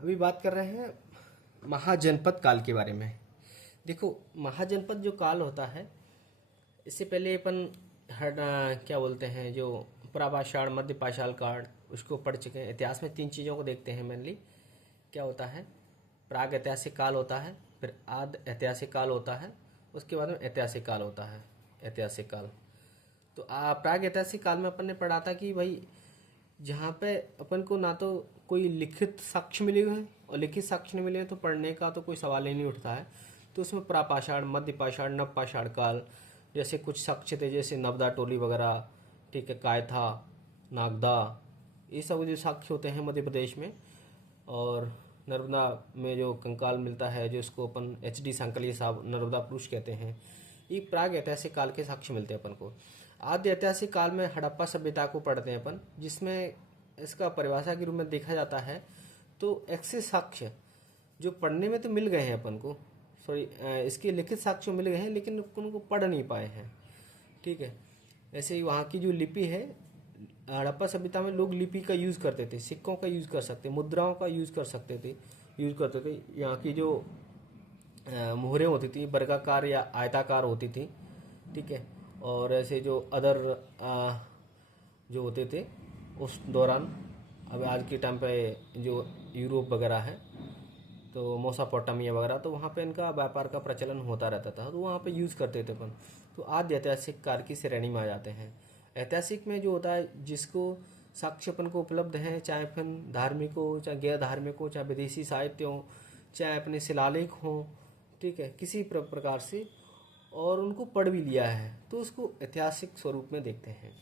अभी बात कर रहे हैं महाजनपद काल के बारे में। देखो, महाजनपद जो काल होता है, इससे पहले अपन क्या बोलते हैं, जो प्रापाषाण मध्य पाषाण काल, उसको पढ़ चुके हैं। इतिहास में तीन चीज़ों को देखते हैं मेनली। क्या होता है? प्राग ऐतिहासिक काल होता है, फिर आद ऐतिहासिक काल होता है, उसके बाद में ऐतिहासिक काल होता है। ऐतिहासिक काल तो प्राग ऐतिहासिक काल में अपन ने पढ़ा था कि भाई, जहाँ पे अपन को ना तो कोई लिखित साक्ष्य मिले हुए हैं और लिखित साक्ष्य नहीं मिले हैं, तो पढ़ने का तो कोई सवाल ही नहीं उठता है। तो उसमें प्रापाषाण मध्य पाषाण नव पाषाण काल जैसे कुछ साक्ष्य थे, जैसे नवदा टोली वगैरह, ठीक है, कायथा, नागदा, ये सब जो साक्ष्य होते हैं मध्य प्रदेश में। और नर्मदा में जो कंकाल मिलता है, जो उसको अपन HD सांकलिया साहब नर्मदा पुरुष कहते हैं, ये प्राग ऐतिहासिक काल के साक्ष्य मिलते हैं अपन को। आद्य ऐतिहासिक काल में हड़प्पा सभ्यता को पढ़ते हैं अपन, जिसमें इसका परिभाषा के रूप में देखा जाता है तो ऐसे साक्ष्य जो पढ़ने में तो मिल गए हैं अपन को, सॉरी, इसके लिखित साक्ष्य मिल गए हैं, लेकिन अपन को पढ़ नहीं पाए हैं। ठीक है। ऐसे ही वहाँ की जो लिपि है, हड़प्पा सभ्यता में लोग लिपि का यूज़ करते थे, सिक्कों का यूज़ कर सकते, मुद्राओं का यूज़ कर सकते थे, यूज़ करते थे। यहाँ की जो मोहरें होती थी वर्गाकार या आयताकार होती थी, ठीक है। और ऐसे जो अदर जो होते थे उस दौरान, अब आज के टाइम पे जो यूरोप वगैरह है, तो मोसापोटामिया वगैरह, तो वहाँ पे इनका व्यापार का प्रचलन होता रहता था, तो वहाँ पे यूज़ करते थे अपन। तो आद्य ऐतिहासिक काल की श्रेणी में आ जाते हैं। ऐतिहासिक में जो होता है, जिसको साक्ष्य अपन को उपलब्ध है, चाहे अपन धार्मिक हो, चाहे गैर धार्मिक हो, चाहे विदेशी साहित्य हो, चाहे अपने शिलालेख हो, ठीक है, किसी प्रकार से, और उनको पढ़ भी लिया है, तो उसको ऐतिहासिक स्वरूप में देखते हैं।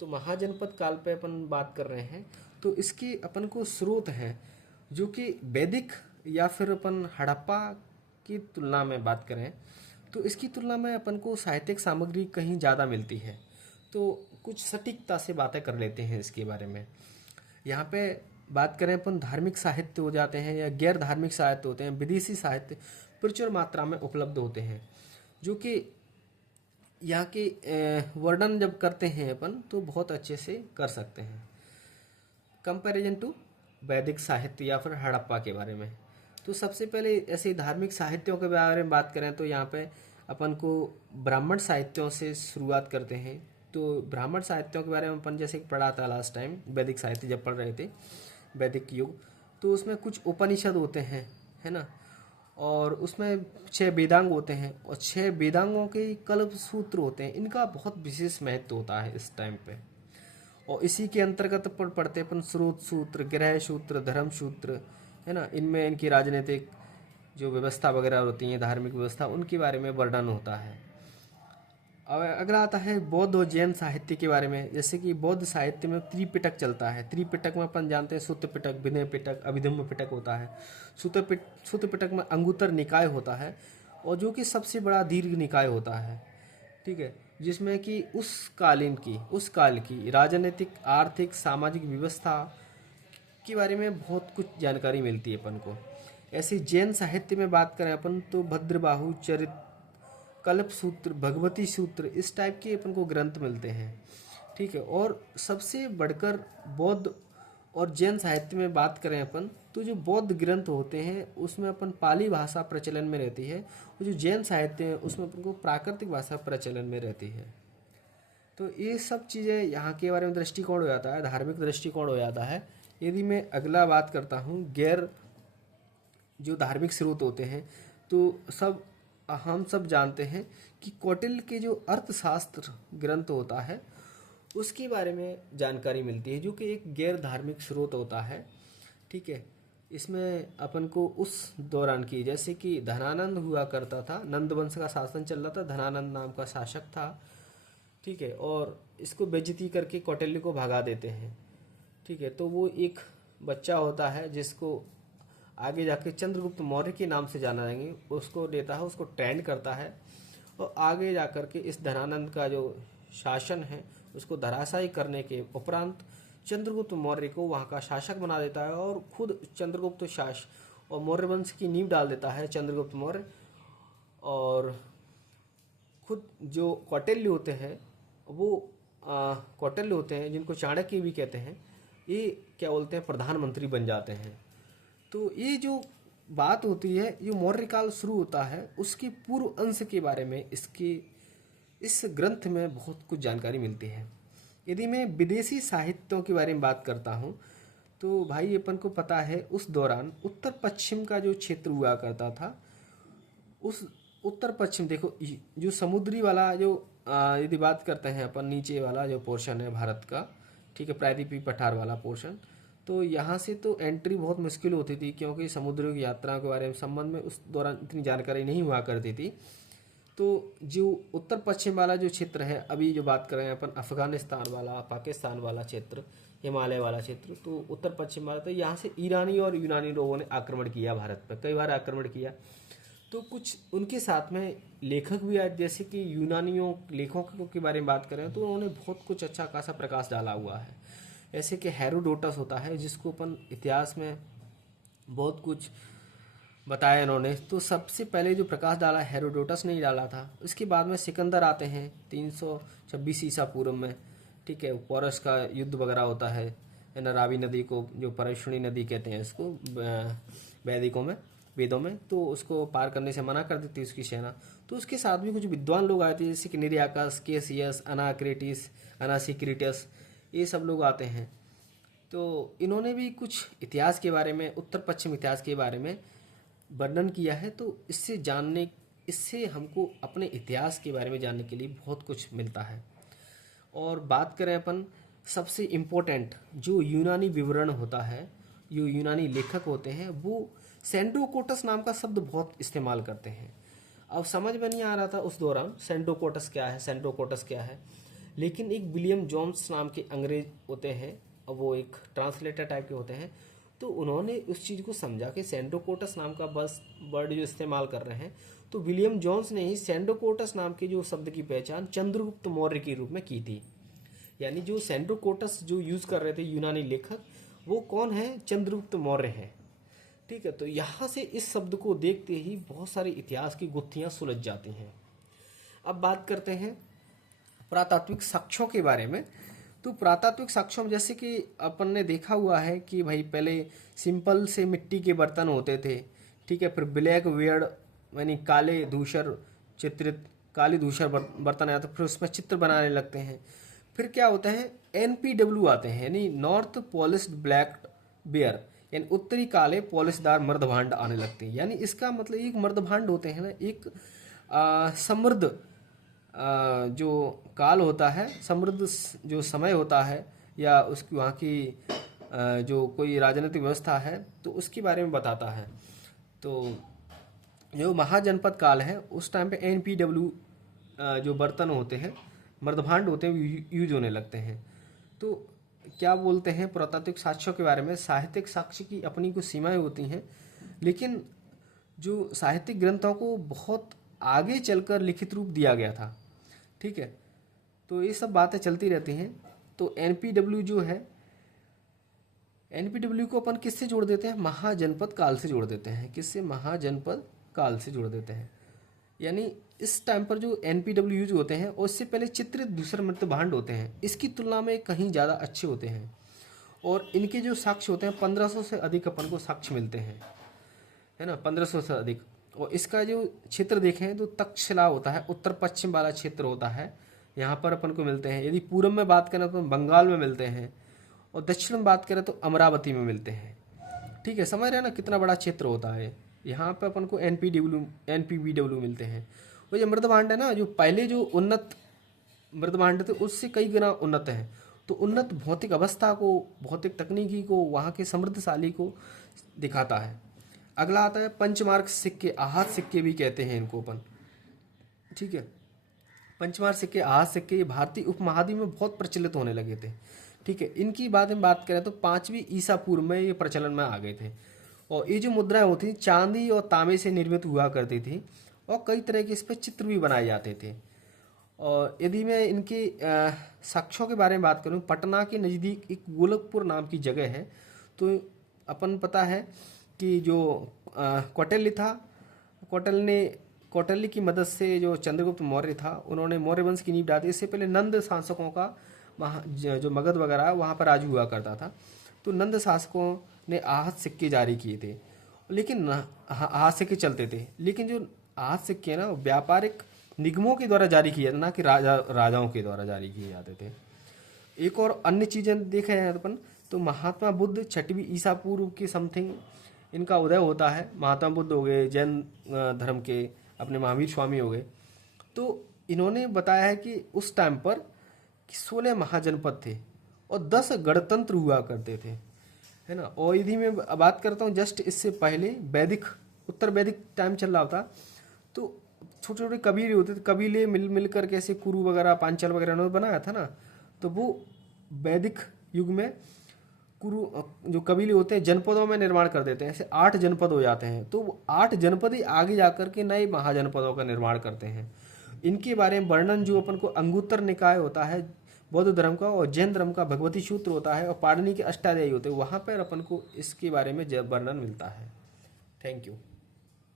तो महाजनपद काल पे अपन बात कर रहे हैं, तो इसकी अपन को स्रोत हैं जो कि वैदिक या फिर अपन हड़प्पा की तुलना में बात करें, तो इसकी तुलना में अपन को साहित्यिक सामग्री कहीं ज़्यादा मिलती है। तो कुछ सटीकता से बातें कर लेते हैं इसके बारे में। यहाँ पे बात करें अपन, धार्मिक साहित्य हो जाते हैं या गैर धार्मिक साहित्य होते हैं, विदेशी साहित्य प्रचुर मात्रा में उपलब्ध होते हैं, जो कि यहाँ के वर्णन जब करते हैं अपन, तो बहुत अच्छे से कर सकते हैं कंपैरिजन टू वैदिक साहित्य या फिर हड़प्पा के बारे में। तो सबसे पहले ऐसे धार्मिक साहित्यों के बारे में बात करें, तो यहाँ पे अपन को ब्राह्मण साहित्यों से शुरुआत करते हैं। तो ब्राह्मण साहित्यों के बारे में अपन जैसे कि पढ़ा था लास्ट टाइम, वैदिक साहित्य जब पढ़ रहे थे, वैदिक युग, तो उसमें कुछ उपनिषद होते हैं, है ना, और उसमें 6 वेदांग होते हैं, और 6 वेदांगों के कल्प सूत्र होते हैं। इनका बहुत विशेष महत्व होता है इस टाइम पे। और इसी के अंतर्गत पढ़ते अपन स्रोत सूत्र, ग्रह सूत्र, धर्म सूत्र, है ना, इनमें इनकी राजनीतिक जो व्यवस्था वगैरह होती है, धार्मिक व्यवस्था, उनके बारे में वर्णन होता है। अब अगला आता है बौद्ध और जैन साहित्य के बारे में। जैसे कि बौद्ध साहित्य में त्रिपिटक चलता है। त्रिपिटक में अपन जानते हैं सुत्त पिटक, विनय पिटक, अभिधम्म पिटक होता है। सुत्त पिटक में अंगुत्तर निकाय होता है, और जो कि सबसे बड़ा दीर्घ निकाय होता है, ठीक है, जिसमें कि उस काल की राजनीतिक, आर्थिक, सामाजिक व्यवस्था के बारे में बहुत कुछ जानकारी मिलती है अपन को। ऐसे जैन साहित्य में बात करें अपन, तो भद्रबाहु चरित, कल्प सूत्र, भगवती सूत्र, इस टाइप के अपन को ग्रंथ मिलते हैं, ठीक है। और सबसे बढ़कर बौद्ध और जैन साहित्य में बात करें अपन, तो जो बौद्ध ग्रंथ होते हैं उसमें अपन पाली भाषा प्रचलन में रहती है, और जो जैन साहित्य है उसमें अपन को प्राकृतिक भाषा प्रचलन में रहती है। तो ये सब चीज़ें यहाँ के बारे में दृष्टिकोण हो जाता है, धार्मिक दृष्टिकोण हो जाता है। यदि मैं अगला बात करता हूँ, गैर जो धार्मिक स्रोत होते हैं, तो हम सब जानते हैं कि कौटिल्य के जो अर्थशास्त्र ग्रंथ होता है, उसके बारे में जानकारी मिलती है, जो कि एक गैर धार्मिक स्रोत होता है, ठीक है। इसमें अपन को उस दौरान की, जैसे कि धनानंद हुआ करता था, नंद वंश का शासन चल रहा था, धनानंद नाम का शासक था, ठीक है, और इसको बेइज्जती करके कौटिल्य को भगा देते हैं, ठीक है। तो वो एक बच्चा होता है जिसको आगे जाके चंद्रगुप्त मौर्य के नाम से जाना जाएंगे, उसको देता है, उसको ट्रेंड करता है, और आगे जाकर के इस धनानंद का जो शासन है उसको धराशायी करने के उपरांत चंद्रगुप्त मौर्य को वहाँ का शासक बना देता है, और खुद चंद्रगुप्त और मौर्य वंश की नींव डाल देता है चंद्रगुप्त मौर्य। और खुद जो कौटिल्य होते हैं, वो कौटिल्य होते हैं जिनको चाणक्य भी कहते हैं, ये क्या बोलते हैं, प्रधानमंत्री बन जाते हैं। तो ये जो बात होती है, ये मौर्य काल शुरू होता है, उसके पूर्व अंश के बारे में इस ग्रंथ में बहुत कुछ जानकारी मिलती है। यदि मैं विदेशी साहित्यों के बारे में बात करता हूँ तो भाई अपन को पता है उस दौरान उत्तर पश्चिम का जो क्षेत्र हुआ करता था, उस उत्तर पश्चिम देखो जो समुद्री वाला जो यदि बात करते हैं अपन, नीचे वाला जो पोर्शन है भारत का, ठीक है, प्रायद्वीपीय पठार वाला पोर्शन, तो यहाँ से तो एंट्री बहुत मुश्किल होती थी, क्योंकि समुद्र की यात्रा के बारे में संबंध में उस दौरान इतनी जानकारी नहीं हुआ करती थी। तो जो उत्तर पश्चिम वाला जो क्षेत्र है, अभी जो बात कर रहे हैं अपन अफगानिस्तान वाला, पाकिस्तान वाला क्षेत्र, हिमालय वाला क्षेत्र, तो उत्तर पश्चिम वाला, तो यहाँ से ईरानी और यूनानी लोगों ने आक्रमण किया भारत पर, कई बार आक्रमण किया। तो कुछ उनके साथ में लेखक भी आए, जैसे कि यूनानियों लेखकों के बारे में बात करें तो उन्होंने बहुत कुछ अच्छा खासा प्रकाश डाला हुआ है। ऐसे कि हेरोडोटस होता है, जिसको अपन इतिहास में बहुत कुछ बताया इन्होंने। तो सबसे पहले जो प्रकाश डाला हेरोडोटस ने ही डाला था। इसके बाद में सिकंदर आते हैं 326 ईसा पूर्व में, ठीक है, पोरस का युद्ध वगैरह होता है ना, रावी नदी को जो परशुनी नदी कहते हैं इसको वेदों में, तो उसको पार करने से मना कर देती उसकी सेना। तो उसके साथ भी कुछ विद्वान लोग आए थे, जैसे कि निरियाकस, केसियस, अनाक्रेटिस, अनासिक्रिटस, ये सब लोग आते हैं। तो इन्होंने भी कुछ इतिहास के बारे में, उत्तर पश्चिम इतिहास के बारे में वर्णन किया है। तो इससे हमको अपने इतिहास के बारे में जानने के लिए बहुत कुछ मिलता है। और बात करें अपन सबसे इम्पोर्टेंट जो यूनानी विवरण होता है, जो यूनानी लेखक होते हैं, वो सेंडोकोटस नाम का शब्द बहुत इस्तेमाल करते हैं। अब समझ में नहीं आ रहा था उस दौरान सेंडोकोटस क्या है, लेकिन एक विलियम जोन्स नाम के अंग्रेज होते हैं, अब वो एक ट्रांसलेटर टाइप के होते हैं, तो उन्होंने उस चीज़ को समझा कि सेंडोकोटस नाम का बस वर्ड जो इस्तेमाल कर रहे हैं, तो विलियम जोन्स ने ही सेंडोकोटस नाम के जो शब्द की पहचान चंद्रगुप्त मौर्य के रूप में की थी। यानी जो सेंडोकोटस जो यूज़ कर रहे थे यूनानी लेखक, वो कौन है? चंद्रगुप्त मौर्य है, ठीक है। तो यहाँ से इस शब्द को देखते ही बहुत सारी इतिहास की गुत्थियाँ सुलझ जाती हैं। अब बात करते हैं पुरातात्विक साक्ष्यों के बारे में। तो पुरातात्विक साक्ष्यों में जैसे कि अपन ने देखा हुआ है कि भाई पहले सिंपल से मिट्टी के बर्तन होते थे, ठीक है, फिर ब्लैक वेयर यानी काली धूसर बर्तन आया, तो फिर उसमें चित्र बनाने लगते हैं। फिर क्या होता है, NPW आते हैं, यानी नॉर्थ पॉलिश्ड ब्लैक बेयर, यानी उत्तरी काले पॉलिशदार मर्दभांड आने लगते हैं। यानी इसका मतलब एक मर्दभांड होते हैं ना, एक समृद्ध जो काल होता है, समृद्ध जो समय होता है, या उसकी वहाँ की जो कोई राजनीतिक व्यवस्था है, तो उसके बारे में बताता है। तो जो महाजनपद काल है, उस टाइम पे NPW जो बर्तन होते हैं, मर्दभांड होते हैं, यूज होने लगते हैं। तो क्या बोलते हैं पुरातात्विक साक्ष्यों के बारे में, साहित्यिक साक्ष्य की अपनी कुछ सीमाएं होती हैं, लेकिन जो साहित्यिक ग्रंथों को बहुत आगे चलकर लिखित रूप दिया गया था, ठीक है। तो ये सब बातें चलती रहती हैं। तो NPW जो है, NPW को अपन किससे जोड़ देते हैं? महाजनपद काल से जोड़ देते हैं। किससे? महाजनपद काल से जोड़ देते हैं। यानी इस टाइम पर जो NPW यूज होते हैं, उससे पहले चित्रित दूसरे मृतभांड होते हैं, इसकी तुलना में कहीं ज़्यादा अच्छे होते हैं। और इनके जो साक्ष्य होते हैं 1500 से अधिक अपन को साक्ष्य मिलते हैं, है ना, 1500 से अधिक। और इसका जो क्षेत्र देखें तो तक्षशिला होता है, उत्तर पश्चिम वाला क्षेत्र होता है, यहाँ पर अपन को मिलते हैं। यदि पूर्व में बात करें तो बंगाल में मिलते हैं, और दक्षिण में बात करें तो अमरावती में मिलते हैं, ठीक है। समझ रहे हैं ना कितना बड़ा क्षेत्र होता है। यहाँ पर अपन को NPBW मिलते हैं। वो जो मृदभांड है ना, जो पहले जो उन्नत मृदभांड थे उससे कई गुना उन्नत है। तो उन्नत भौतिक अवस्था को, भौतिक तकनीकी को, वहाँ के समृद्धशाली को दिखाता है। अगला आता है पंचमार्क सिक्के, आहत सिक्के भी कहते हैं इनको अपन, ठीक है। पंचमार्क सिक्के, आहत सिक्के, ये भारतीय उपमहाद्वीप में बहुत प्रचलित होने लगे थे, ठीक है। इनकी बात करें तो 5वीं ईसा पूर्व में ये प्रचलन में आ गए थे। और ये जो मुद्राएं होती थी चांदी और तांबे से निर्मित हुआ करती थी, और कई तरह के इस पर चित्र भी बनाए जाते थे। और यदि मैं इनके साक्ष्यों के बारे में बात करूं, पटना के नज़दीक एक गोलकपुर नाम की जगह है। तो अपन पता है कि जो कौटिल्य था, कौटिल्य की मदद से जो चंद्रगुप्त मौर्य था, उन्होंने मौर्य वंश की नींव डाली। इससे पहले नंद शासकों का वहाँ जो मगध वगैरह वहाँ पर राज हुआ करता था। तो नंद शासकों ने आहत सिक्के जारी किए थे। लेकिन आहत सिक्के चलते थे, लेकिन जो आहत सिक्के हैं ना वो व्यापारिक निगमों के द्वारा जारी किए, ना कि राजाओं के द्वारा जारी किए जाते थे। एक और अन्य चीज़ें देखे जाए अपन तो महात्मा बुद्ध 6वीं ईसा पूर्व के समथिंग इनका उदय होता है। महात्मा बुद्ध हो गए जैन धर्म के, अपने महावीर स्वामी हो गए। तो इन्होंने बताया है कि उस टाइम पर 16 महाजनपद थे और 10 गणतंत्र हुआ करते थे, है ना। और यदि मैं बात करता हूँ जस्ट इससे पहले वैदिक, उत्तर वैदिक टाइम चल रहा था, तो छोटे छोटे कबीले होते थे, कबीले मिल मिल कर कैसे कुरु वगैरह पांचाल वगैरह उन्होंने बनाया था ना। तो वो वैदिक युग में कुरु जो कबीले होते हैं जनपदों में निर्माण कर देते हैं, ऐसे 8 जनपद हो जाते हैं। तो वो 8 जनपद ही आगे जाकर के नए महाजनपदों का निर्माण करते हैं। इनके बारे में वर्णन जो अपन को अंगुत्तर निकाय होता है बौद्ध धर्म का, और जैन धर्म का भगवती सूत्र होता है, और पाणिनि के अष्टाध्यायी होते हैं, वहाँ पर अपन को इसके बारे में वर्णन मिलता है। Thank you.